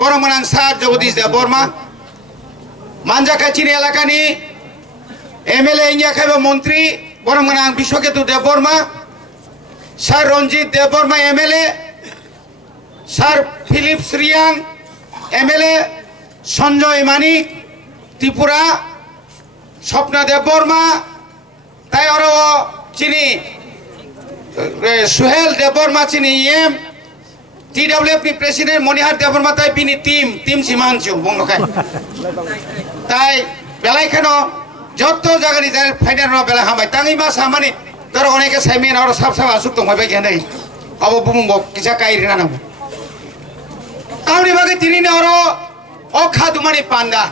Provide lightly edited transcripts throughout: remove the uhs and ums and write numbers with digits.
বরংমানাং sir Jagadish Deb Barma মানজাকাচিনি এলাকানি MLA India খাইব মন্ত্রী বরংমানাং Biswaketu Deb Barma sir Ranjit Deb Barma MLA sir Philip Shriyang MLA Sanjay Manik Tripura Swapna Deb Barma তাই আরো চিনি সুহেল দেব বর্মা চিনি M TWF president Manihar Deb Barma তাই বিনি টিম সীমাঞ্চু বংনখাই তাই বেলাইখান যত জায়গানি যাই ফাইনাল বেলা হামাই তাঙি মাস হামানি তোর অনেকে সাইমেন আর সাব সাব আসুক তো হইবে কেন অব বুমুঙ্গ কিসা কাইরি না নাম তাহলে বাকি তিনি আর অখা দুমানি পান্ডা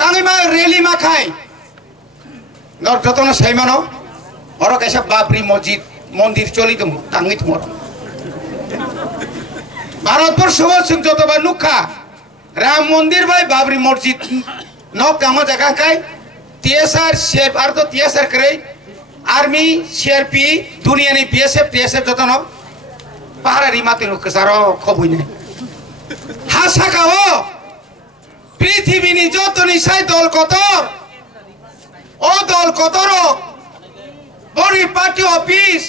তাঙি মা রেলি মা খাই যত না সাইমানো আর কাইসা বাবরি মসজিদ মন্দির চলি তুমি তাঙি তোমার ভারতবর্ষ যতবার নুখা রাম মন্দির ভাই বাবরি মসজিদ নক কামা জায়গা খাই টিএসআর শের আর তো টিএসআর করে आर्मी सीआरपी दुनिया नहीं बीएसएफ যত ন পাহাড়ি মাটি লোক সারো খবই নাই হাসা খাও পৃথিবীনি যত নিশাই দল কতর ও দল কতর বড়ি পার্টি অফিস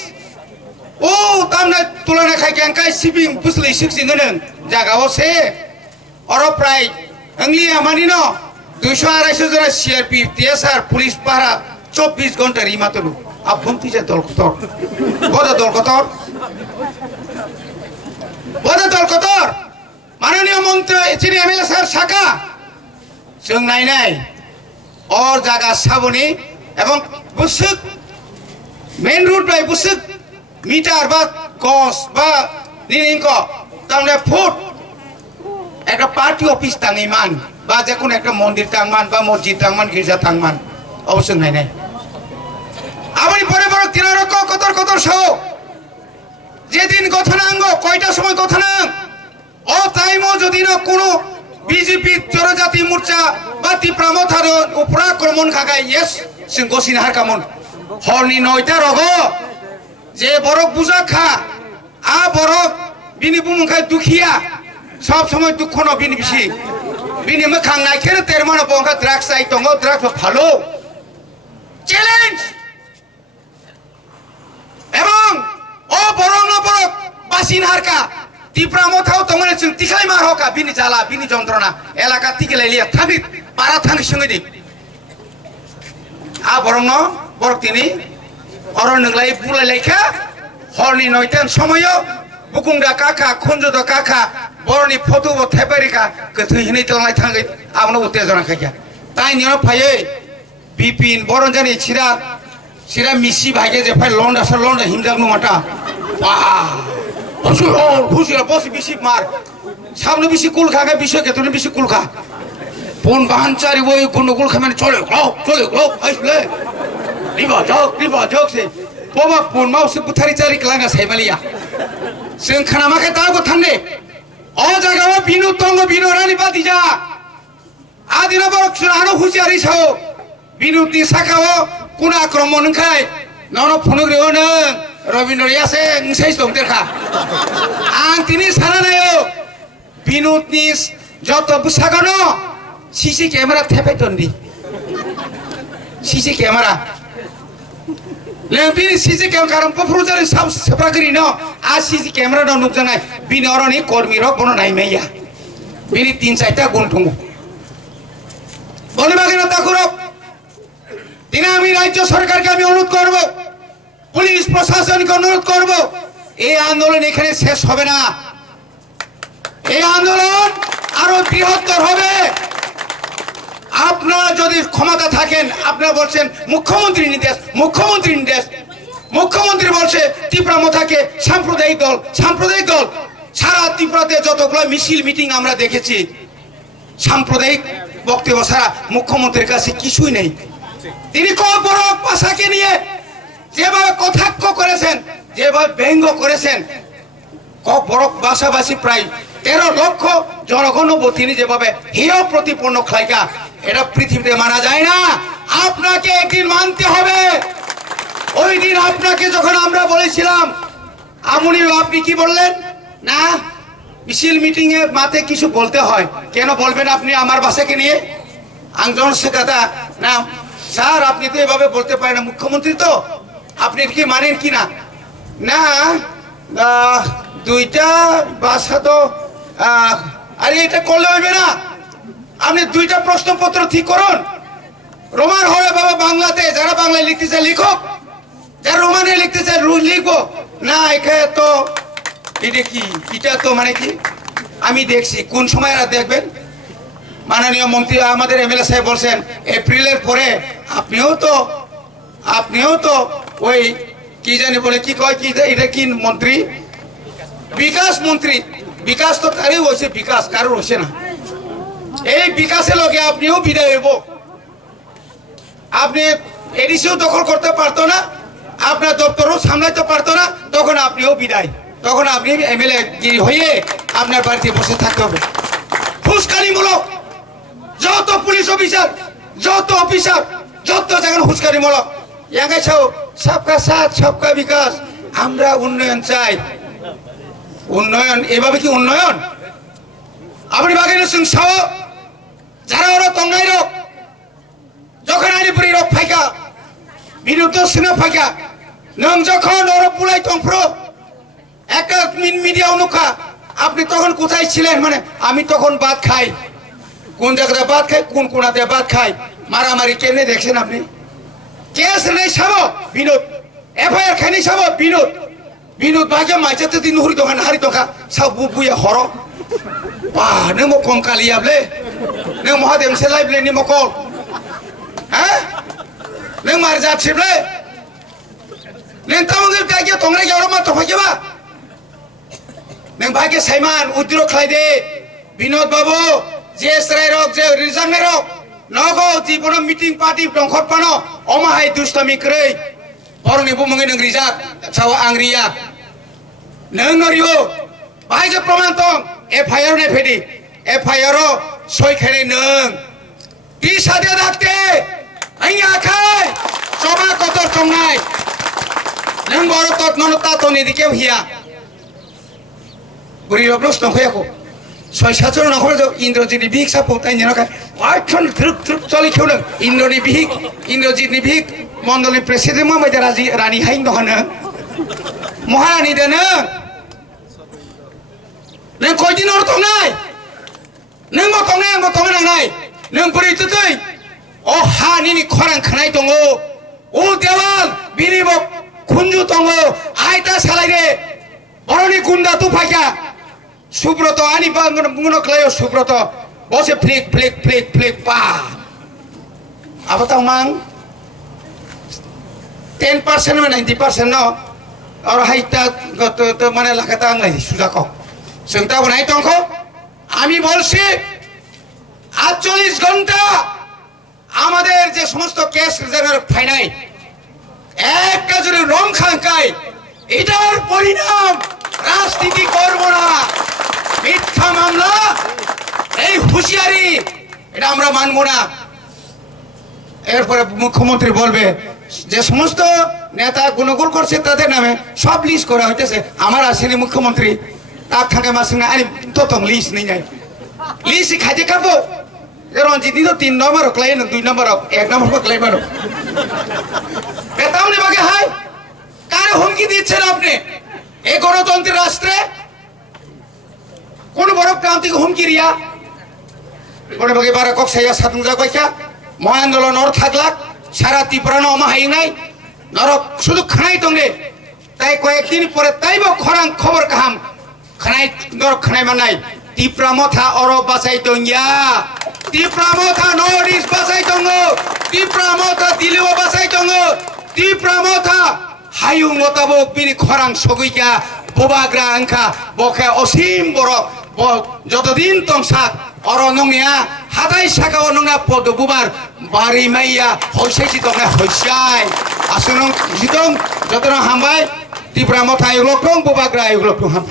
ও তামনে তুলনা খাই কেনকাই সিপিং পুসলি সিক্সিং গনেন জায়গাও সে অর প্রায় আংলিয়া মানি ন 200-250 জন सीआरपी টিএসআর পুলিশ পাহারা 24 ঘন্টা রিমাতলু আপন্তি যে দল কতর বড় দল কতর বড় দল কতর মাননীয় মন্ত্রী চিনি এমএলএ স্যার শাখা जों नायनाय और जागा साबनी এবং বুসুক মেন রুট বাই বুসুক মিটার বা গস বা নিরিঙ্ক তাহলে ফুট একটা পার্টি অফিস তাঙ্গিমান বা যে কোনো একটা মন্দির তাঙ্গমান বা মসজিদ তাঙ্গমান গির্জা তাঙ্গমান অবশ্য নাই আপনি পরে বড় তিনারক কতর কতর সহ যেদিন গঠনাঙ্গ কয়টা সময় গঠনাং ও টাইমও যদি না কোনো বিজেপি জনজাতি মোর্চা বা তীব্রামথার উপরাক্রমণ খাগাই ইয়েস जों গসিন হার কামন হরনি নয়টা রগ যে বরক বুঝা খা আ বরক বিনি বুমুখাই দুখিয়া সব সময় দুঃখ ন বিনি বিসি বিনি মখাং নাইখের তেরমানা বংখা দ্রাগস আই দङ দ্রাগস ভালো চ্যালেঞ্জ এবং ও বরং ন বরক বাসিন হারকা তীব্রামথাও তমনে जों তিখাই মার হকা বিনি জ্বালা বিনি যন্ত্রণা এলাকা থেকে লাইলিয়া থাবি পারা থাঙ্গি সঙ্গে দি आ बरं बरक दिनै अरन नोंलाय बुलाय लायखा हरनि नयतान समय बुकुंगा काका खुंजद काका बरनि फटो थेबारिका गोथै हिनै तलाय थाङै आमनो उतेजना खाया ताइ निनो फायै बिपिन बरन जानि सिरा मिसि भागे जे फाय लन्डा सर लन्डा हिमजाग नु माटा बा बसु भुसिरा बस बिसि मार सामने बिसि कुल खागा बिसि केतने बिसि कुल खा 본 반짜리 뭐 군노굴 가면 졸려 아이래 리버적 세 뽑아 본 마우스 부타리 짜리 클라가 세발이야 ซึ่ง খানামাকে তাও থানে 어 জায়গাও বিনু তঙ্গ বিনোরানি বাদিজা আদিনা বরক আনো হুজিয়ারি সাও বিনুতি সাকাও কোন আক্রমণ খায় নন ফনুগ্রেও নং রবীন্দ্র ইয়াসে সেই দংতেরখা আং তিনি সারানায়ো বিনুতনি যত বুসাগানো सीसी कैमरा थे तंदी सीसी कैमरा लेकिन सीसी कैमरा कारण पफरुजर सब सेपरागरी न आ सीसी कैमरा न नुकजानाय बिनि अरनि कर्मी र बन नाय मैया बिनि 3-4टा गुण थुंगो बने बागे न ताकुर दिना আমি রাজ্য সরকারকে আমি অনুরোধ করব পুলিশ প্রশাসনকে অনুরোধ করব এই আন্দোলন এখানে শেষ হবে না এই আন্দোলন আরো বৃহত্তর হবে আপনারা যদি ক্ষমতা থাকেন আপনারা বলছেন মুখ্যমন্ত্রী নির্দেশ মুখ্যমন্ত্রী বলছে তীব্রামথাকে সাম্প্রদায়িক দল সারা ত্রিপুরাতে যতগুলো মিছিল মিটিং আমরা দেখেছি সাম্প্রদায়িক বক্তব্য সারা মুখ্যমন্ত্রীর কাছে কিছুই নেই তিনি বড় ভাষাকে নিয়ে যেভাবে কটাক্ষ করেছেন যেভাবে ব্যঙ্গ করেছেন বড় ভাষাভাষী প্রায় 13 লক্ষ জনগণ তিনি যেভাবে হেয় প্রতিপন্ন খাইকা এটা পৃথিবীতে মানা যায় না আপনাকে একদিন মানতে হবে ওই দিন আপনাকে যখন আমরা বলেছিলাম আমুনি আপনি কি বললেন না মিছিল মিটিং এ মাতে কিছু বলতে হয়, কেন বলবেন আপনি আমার ভাষাকে নিয়ে? আংজন সে কথা না স্যার, আপনি তো এভাবে বলতে পারেন না, মুখ্যমন্ত্রী তো, আপনি কি মানেন কি না? না দুইটা ভাষা তো আরে এটা করলে হইবে না। আপনি দুইটা প্রশ্নপত্র ঠিক করুন, রোমান হবে বাবা বাংলাতে, যারা বাংলায় লিখতে চায় লিখুক, যারা রোমানে লিখতে চায় লিখবো না। এখানে তো এটা কি, এটা তো মানে কি আমি দেখছি, কোন সময় আর দেখবেন মাননীয় মন্ত্রী আমাদের এমএলএ সাহেব বলছেন এপ্রিলের পরে আপনিও তো ওই কি জানি বলে কি কয় কি এটা কি মন্ত্রী, বিকাশ মন্ত্রী, বিকাশ তো তারই হয়েছে, বিকাশ কারোর হয়েছে না। এই বিকাশের লোকে আপনিও বিদায় হইব। আপনি এডিসিও দখল করতে পারতো না, আপনার দপ্তরও সামলাইতে পারতো না, তখন আপনিও বিদায়, তখন আপনি এমএলএ হয়ে আপনার বাড়িতে বসে থাকতে হবে। হুঁশকানিমূলক যত পুলিশ অফিসার, যত অফিসার, যত জায়গায় হুঁশকানিমূলক, সবকা সাথ সবকা বিকাশ, আমরা উন্নয়ন চাই। উন্নয়ন এভাবে কি উন্নয়ন? আপনি বাগের সিং সহ যারা ওরা তঙ্গাই রোগ, যখন আলিপুরি রোগ ফাইকা বিরুদ্ধ সিনা ফাইকা, নং যখন ওরা পুলাই তংফ্র একটা মিডিয়া অনুকা, আপনি তখন কোথায় ছিলেন? মানে আমি তখন ভাত খাই, কোন জায়গাতে ভাত খাই, কোন কোনাতে ভাত খাই, মারামারি কেমনে দেখছেন আপনি? কেস নেই সাব বিনোদ, এফআইআর খাইনি সাব বিনোদ ভাগে মাইচাতে দিন হরি দোকান হারি দোকা সাব বুয়া হর বা নों মকং কালিয়াবলে नों महादेव सेलाइबले नि मकल হ্যাঁ नों मार जाथिबले नों तामंगे गागे तंगराय यावरा मात्र फाइकेबा नों भागे साइमान उद्रो खाइदे বিনোদ বাবু যে শ্রেয় রক যে রিজার্ভে রক নগো জীবন মিটিং পার্টি দংখর পানো অমাহাই দুষ্টামি ক্রৈ বরং বুমঙ্গে নং রিজাক ছাও আংরিয়া নং নরিও ভাইগে প্রমাণ দं এফআইআর নে ফেদি এফআইআর সই খাইनाय नों बिसादे दाखते आंनि आखाय जमा कतर संनाय नों बर तत ननता तनि दिके हिया बुरि रब्लस नखयाखौ सय सातजन नखर इन्द्रजितनि बिहिक सापौताय नखाय आठन थ्रुक थ्रुक चलि खेवनो इन्द्रनि बिहिक इन्द्रजितनि बिहिक मण्डलनि प्रेसिडेन्ट मा बायदि रानि हाइन दहनो महारानी देनो नों कयदिन हर तंनाय नों मा तंनाय आं मा तंनो नांनाय नों बोरै तुतै अ हानि खरां खानाय दङ उ देवाल बिनिबो खुन्जु दङ आयता सालायरे बरनि गुन्दा तुफाइका सुब्रत आनी बांगनो क्लायो सुब्रत बसे फ्लिक फ्लिक फ्लिक फ्लिक पा अब त मांग 10% में 90% न और हाइता गत तो माने लागाता आंलाय सुजाको जोंता बनाय दंखौ আমি বলছি 48 ঘন্টা আমাদের যে সমস্ত কেস রিজার্ভের ফাইনাই একটা জুড়ে রং খাঙ্কাই, এটার পরিণাম রাজনীতি করব না, মিথ্যা মামলা, এই হুঁশিয়ারি এটা আমরা মানব না। এরপরে মুখ্যমন্ত্রী বলবে যে সমস্ত নেতা গুণগুণ করছে তাদের নামে সব লিস্ট করা হইতেছে, আমার আসেনি মুখ্যমন্ত্রী তার থাকে মাসিনা আরে তো লিস্ট নেই নাই লিস্ট খাইতে খাবো রঞ্জিত তো 3 নম্বর ক্লাই না 2 নম্বর 1 নম্বর ক্লাই মারো বেতামনি বাগে হাই কারে হুমকি দিচ্ছেন আপনি? এই গণতন্ত্রের রাষ্ট্রে কোন বড় ক্রান্তিক হুমকি রিয়া কোন বাগে বারা কক্সাইয়া সাতুজা কইয়া মহান্দোলন ওর থাকলাক সারা ত্রিপুরানো অমাহাই নাই নরক শুধু খানাই তঙ্গে তাই কয়েকদিন পরে তাইব খরাং খবর কাহাম খানাই নরক খানাই মানাই ত্রিপুরা মথা অরব বাসাই তঙ্গিয়া ত্রিপুরা মথা নর্থ ইস্ট বাসাই তঙ্গ ত্রিপুরা মথা দিল্লিও বাসাই তঙ্গ ত্রিপুরা মথা হায়ু মতাবক বিনি খরাং সগুইকা বোবাগ্রা আংখা বখে অসীম বড় যতদিন তংসাক অর নংয়া হাদাই সাকা নংয়া পদ বুবার বাড়ি মাইয়া হইসাইছি তংয়া হইসাই আসুন জিদং যতন হামবাই ত্রিপুরা মথা এগুলো বোবাগ্রা এগুলো হাম